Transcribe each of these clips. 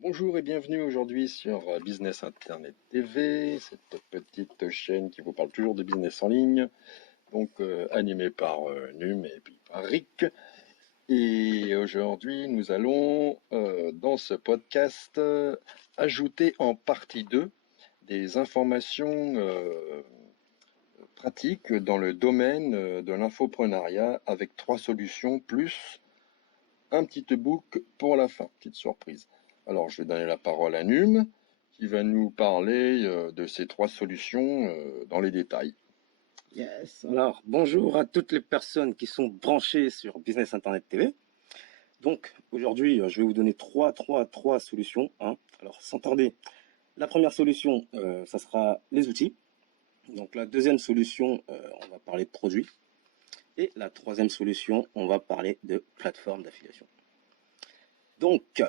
Bonjour et bienvenue aujourd'hui sur Business Internet TV, cette petite chaîne qui vous parle toujours de business en ligne, donc animée par Num et puis par Rick. Et aujourd'hui, nous allons dans ce podcast ajouter en partie 2 des informations pratiques dans le domaine de l'infoprenariat avec 3 solutions plus un petit e-book pour la fin, petite surprise. Alors, je vais donner la parole à Num, qui va nous parler de ces 3 solutions dans les détails. Yes. Alors, bonjour à toutes les personnes qui sont branchées sur Business Internet TV. Donc, aujourd'hui, je vais vous donner trois solutions. Alors, sans tarder, la première solution, ça sera les outils. Donc, la deuxième solution, on va parler de produits. Et la troisième solution, on va parler de plateforme d'affiliation. Donc,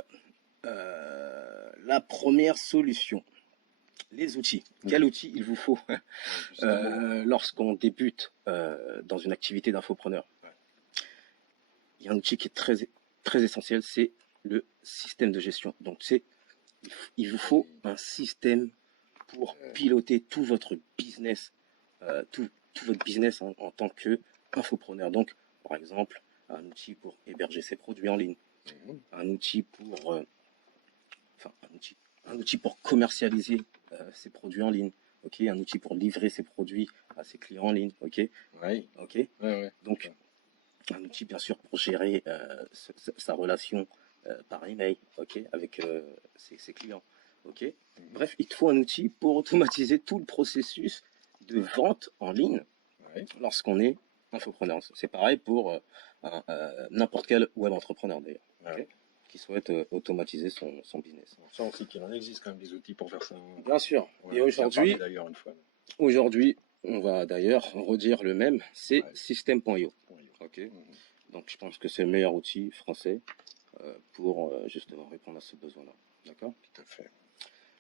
la première solution, les outils. Quel outil il vous faut lorsqu'on débute dans une activité d'infopreneur? Il y a un outil qui est très essentiel, c'est le système de gestion. Donc, il vous faut un système pour piloter tout votre business, tout votre business en tant qu'infopreneur. Donc, par exemple, un outil pour héberger ses produits en ligne, un outil pour, un outil pour commercialiser ses produits en ligne. Ok, un outil pour livrer ses produits à ses clients en ligne. Ok, Oui. Ok. Donc, un outil bien sûr pour gérer sa relation par email, ok, avec ses clients, ok. Bref, il te faut un outil pour automatiser tout le processus de vente en ligne lorsqu'on est infopreneur. C'est pareil pour n'importe quel web entrepreneur d'ailleurs, qui souhaite automatiser son business. Ça aussi qu'il en existe quand même des outils pour faire ça. Bien sûr. Et aujourd'hui, on va d'ailleurs redire le même, c'est System.io. Ok. Donc je pense que c'est le meilleur outil français pour justement répondre à ce besoin-là. D'accord? Tout à fait.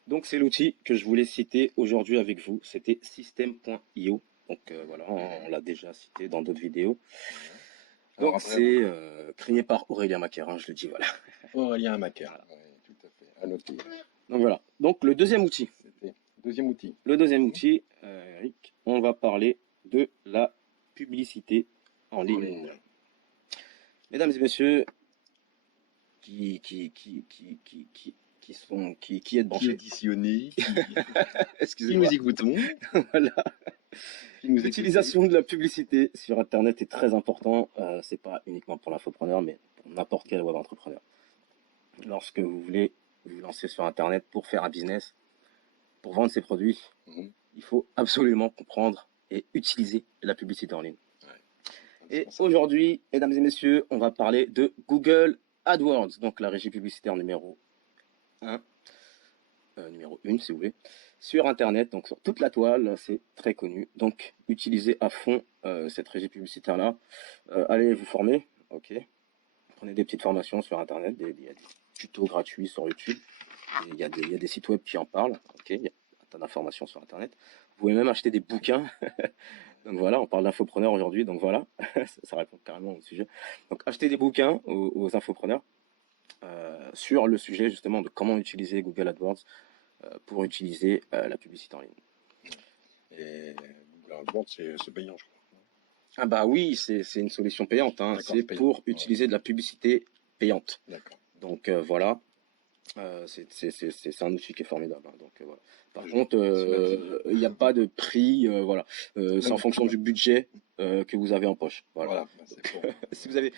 Donc c'est l'outil que je voulais citer aujourd'hui avec vous. C'était System.io. Donc voilà, on l'a déjà cité dans d'autres vidéos. Donc c'est créé par Aurélien Macaire, je le dis, voilà. Aurélien Macaire, voilà. Tout à fait, à noter. Donc voilà. Donc le deuxième outil. Le deuxième outil, Eric, on va parler de la publicité en ligne. Mesdames et messieurs, qui êtes branchés, qui auditionnez, qui nous écoutons. Voilà. L'utilisation de la publicité sur Internet est très important. C'est pas uniquement pour l'infopreneur, mais pour n'importe quel web entrepreneur. Lorsque vous voulez vous lancer sur Internet pour faire un business, pour vendre ses produits, il faut absolument comprendre et utiliser la publicité en ligne. Et aujourd'hui, mesdames et messieurs, on va parler de Google AdWords, donc la régie publicitaire numéro 1, numéro 1 si vous voulez, sur Internet, donc sur toute la toile, c'est très connu. Donc, utilisez à fond cette régie publicitaire-là. Allez vous former, ok. Prenez des petites formations sur Internet, il y a des tutos gratuits sur YouTube, il y a des sites web qui en parlent, ok. Il y a un tas d'informations sur Internet. Vous pouvez même acheter des bouquins. Donc voilà, on parle d'infopreneurs aujourd'hui, donc voilà, ça répond carrément au sujet. Donc achetez des bouquins aux infopreneurs sur le sujet justement de comment utiliser Google AdWords pour utiliser la publicité en ligne. Et Google AdWords, c'est payant, je crois. Ah bah oui, c'est une solution payante, c'est pour utiliser de la publicité payante. D'accord. Donc voilà, c'est un outil qui est formidable. Donc voilà. Par contre, il n'y a pas de prix, voilà. C'est en fonction du budget que vous avez en poche. Voilà. Si vous avez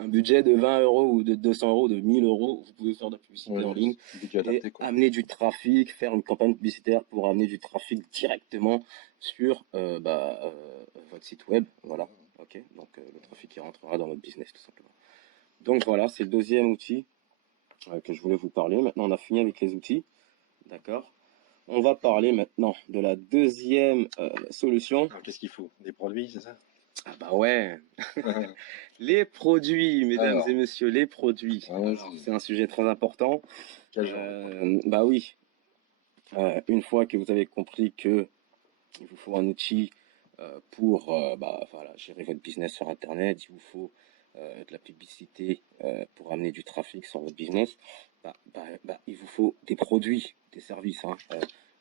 un budget de 20 euros ou de 200 euros, de 1000 euros, vous pouvez faire de la publicité en ligne et amener du trafic, faire une campagne publicitaire pour amener du trafic directement sur votre site web. Voilà. Ok. Donc le trafic qui rentrera dans votre business tout simplement. Donc voilà, c'est le deuxième outil que je voulais vous parler. Maintenant, on a fini avec les outils. D'accord. On va parler maintenant de la deuxième solution. Alors, qu'est-ce qu'il faut? Des produits, c'est ça? Ah bah ouais. Les produits, mesdames et messieurs, les produits. C'est un sujet très important. Bah oui. Une fois que vous avez compris que il vous faut un outil pour gérer votre business sur Internet, il vous faut de la publicité pour amener du trafic sur votre business, il vous faut des produits, des services, hein,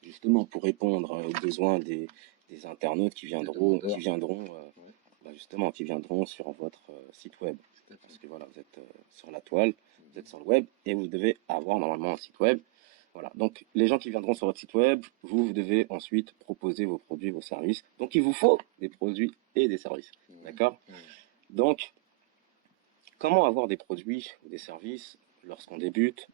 justement pour répondre aux besoins des internautes qui viendront sur votre site web. Parce que voilà, vous êtes sur la toile, vous êtes sur le web et vous devez avoir normalement un site web. Voilà, donc les gens qui viendront sur votre site web, vous devez ensuite proposer vos produits, vos services. Donc il vous faut des produits et des services. D'accord? Donc, comment avoir des produits ou des services lorsqu'on débute?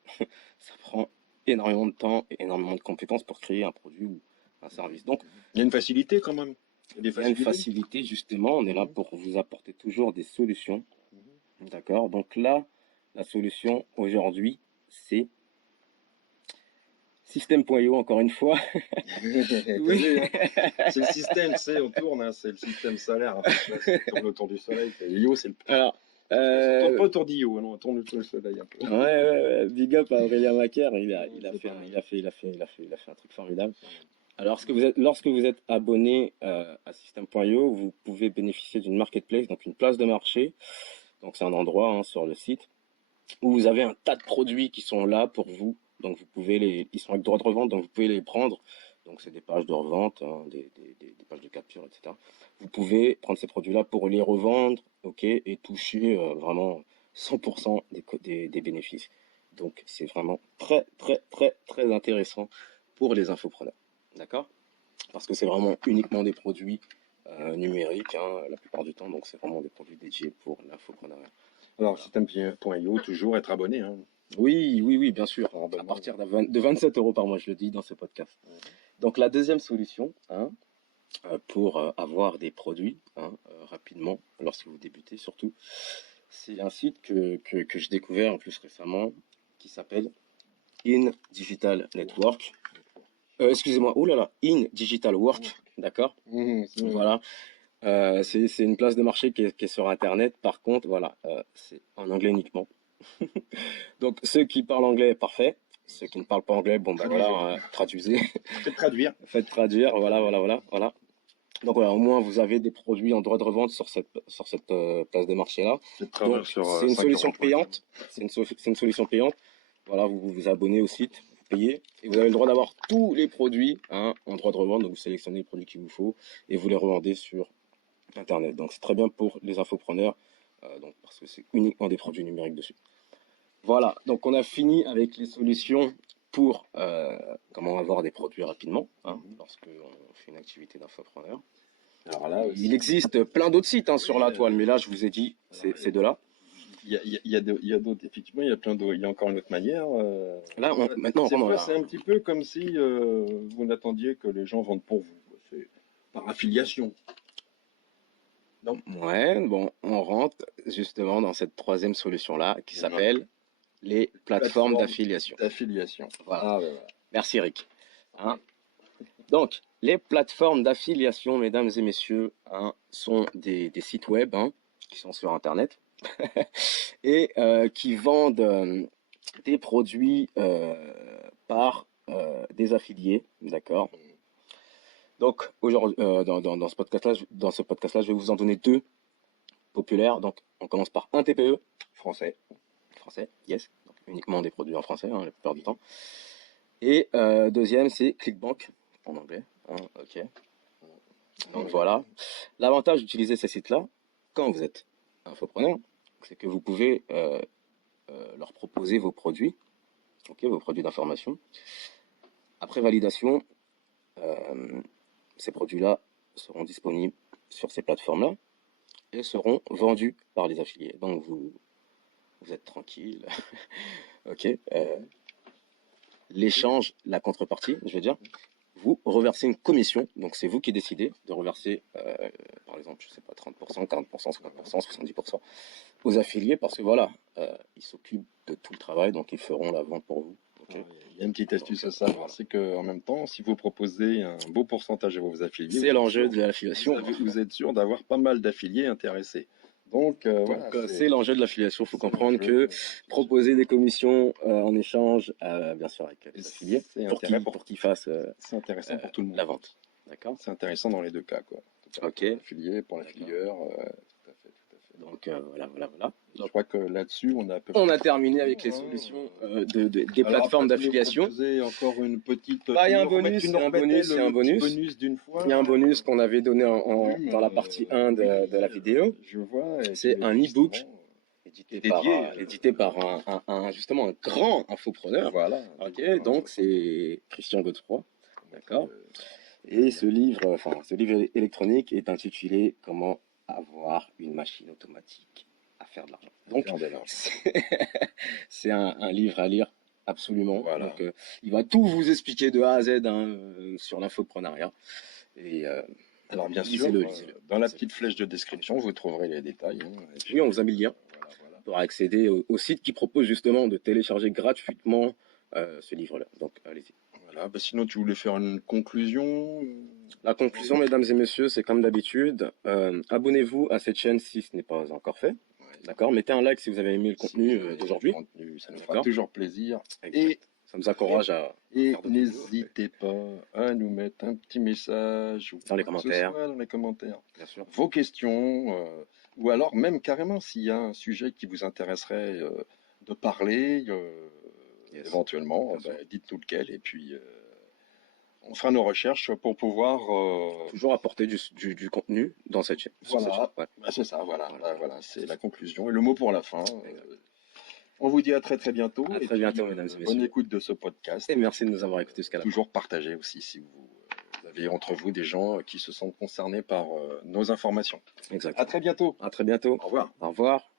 Ça prend énormément de temps et énormément de compétences pour créer un produit ou un service. Donc, il y a une facilité quand même. il y a une facilité, justement. On est là pour vous apporter toujours des solutions. D'accord? Donc là, la solution aujourd'hui, c'est Système.io, encore une fois. Oui. C'est le système, c'est on tourne, hein, c'est le système solaire. Hein, ça tourne autour du soleil. Io, c'est le. Alors, on tourne pas autour d'Io, non, on tourne autour du soleil un peu. Ouais, big up à Aurélien Macaire, il a fait un truc formidable. Alors, lorsque vous êtes abonné à Système.io, vous pouvez bénéficier d'une marketplace, donc une place de marché. Donc c'est un endroit hein, sur le site où vous avez un tas de produits qui sont là pour vous. Donc ils sont avec droit de revente, donc vous pouvez les prendre. Donc c'est des pages de revente, hein, des pages de capture, etc. Vous pouvez prendre ces produits-là pour les revendre, ok, et toucher vraiment 100% des bénéfices. Donc c'est vraiment très très très très intéressant pour les infopreneurs, d'accord? Parce que c'est vraiment uniquement des produits numériques hein, la plupart du temps, donc c'est vraiment des produits dédiés pour l'infopreneuriat. Alors, Système.io, toujours être abonné. Hein. Oui, bien sûr. À partir de 27 € par mois, je le dis dans ce podcast. Donc, la deuxième solution hein, pour avoir des produits hein, rapidement, lorsque vous débutez surtout, c'est un site que j'ai découvert en plus récemment qui s'appelle In Digital Network. Excusez-moi, In Digital Work, d'accord. Voilà. C'est une place de marché qui est sur Internet. Par contre, voilà, c'est en anglais uniquement. Donc, ceux qui parlent anglais, parfait. Ceux qui ne parlent pas anglais, bon, voilà, traduisez. Faites traduire. Faites traduire, voilà. Donc, voilà, au moins, vous avez des produits en droit de revente sur cette place de marché-là. Donc, c'est une solution payante. C'est une solution payante. Voilà, vous vous abonnez au site, vous payez, et vous avez le droit d'avoir tous les produits hein, en droit de revente. Donc, vous sélectionnez les produits qu'il vous faut et vous les revendez sur Internet. Donc, c'est très bien pour les infopreneurs, donc, parce que c'est uniquement des produits numériques dessus. Voilà, donc on a fini avec les solutions pour comment avoir des produits rapidement, hein, lorsqu'on fait une activité d'infopreneur. Alors là, il existe plein d'autres sites hein, sur la toile, mais là, je vous ai dit, c'est de là. Il y a d'autres, effectivement, il y a encore une autre manière. Là, maintenant, c'est un petit peu comme si vous n'attendiez que les gens vendent pour vous. C'est par affiliation. Donc, ouais, bon, on rentre justement dans cette troisième solution-là qui s'appelle les plateformes d'affiliation. Voilà. Ah, ouais. Merci Rick. Hein. Donc, les plateformes d'affiliation, mesdames et messieurs, hein, sont des sites web hein, qui sont sur Internet et qui vendent des produits par des affiliés, d'accord. Donc, aujourd'hui, dans ce podcast-là, je vais vous en donner deux populaires. Donc, on commence par un TPE. Français, yes. Donc, uniquement des produits en français, hein, la plupart du temps. Et deuxième, c'est ClickBank, en anglais. Hein, ok. Donc voilà. L'avantage d'utiliser ces sites-là, quand vous êtes infopreneur, c'est que vous pouvez leur proposer vos produits, ok, vos produits d'information. Après validation, ces produits-là seront disponibles sur ces plateformes-là et seront vendus par les affiliés. Donc vous êtes tranquille. Ok. L'échange, la contrepartie, je veux dire, vous reversez une commission. Donc c'est vous qui décidez de reverser, par exemple, je sais pas, 30%, 40%, 50%, 70% aux affiliés parce que voilà, ils s'occupent de tout le travail, donc ils feront la vente pour vous. Okay. Il y a une petite astuce à savoir, c'est qu'en même temps, si vous proposez un beau pourcentage à vos affiliés, c'est l'enjeu de l'affiliation. Vous êtes sûr d'avoir pas mal d'affiliés intéressés. Donc, voilà, c'est l'enjeu de l'affiliation. Il faut comprendre que proposer des commissions en échange, bien sûr, avec les affiliés, pour qu'ils fassent c'est intéressant pour tout le monde. La vente. D'accord. C'est intéressant dans les deux cas, quoi. Ok. Pour l'affilié, pour l'affilieur. Tout à fait. Donc voilà. Je crois que là-dessus, on a à peu On près a terminé fait avec les le tour, hein. solutions des Alors plateformes après, tu nous d'affiliation. proposais encore une petite. Bah, il y a un Tu bonus, nous il y a un remettais bonus, il y a un le petit bonus. bonus d'une fois. Il y a un bonus qu'on avait donné Oui, dans la partie 1 de la vidéo. je vois. Et C'est qui un est e-book justement édité dédié. par justement un grand infopreneur. Voilà. Ok, donc c'est Christian Godefroy. D'accord. Euh, Et ce livre électronique est intitulé Comment avoir une machine automatique à faire de l'argent. Donc, c'est un livre à lire absolument. Voilà. Donc, il va tout vous expliquer de A à Z sur l'infoprenariat. Et alors bien sûr, dans la petite flèche de description, vous trouverez les détails. Hein, oui, on vous a mis le lien pour accéder au site qui propose justement de télécharger gratuitement ce livre-là. Donc, allez-y. Voilà. Bah, sinon, tu voulais faire une conclusion? La conclusion, mesdames et messieurs, c'est comme d'habitude, abonnez-vous à cette chaîne si ce n'est pas encore fait. D'accord. Mettez un like si vous avez aimé le contenu d'aujourd'hui. Ça nous fera toujours plaisir. Et ça nous encourage à faire de n'hésitez pas à nous mettre un petit message dans les commentaires. Dans les commentaires. Bien sûr. Vos questions, ou alors même carrément s'il y a un sujet qui vous intéresserait de parler, éventuellement, dites-nous lequel. Et puis on fera nos recherches pour pouvoir toujours apporter du contenu dans cette chaîne. Voilà, c'est ça, voilà. C'est la conclusion et le mot pour la fin. On vous dit à très très bientôt. À très bientôt, mesdames et messieurs. Bonne écoute de ce podcast. Et merci de nous avoir écoutés jusqu'à la fin. Toujours partager aussi si vous avez entre vous des gens qui se sentent concernés par nos informations. Exact. À très bientôt. À très bientôt. Au revoir. Au revoir.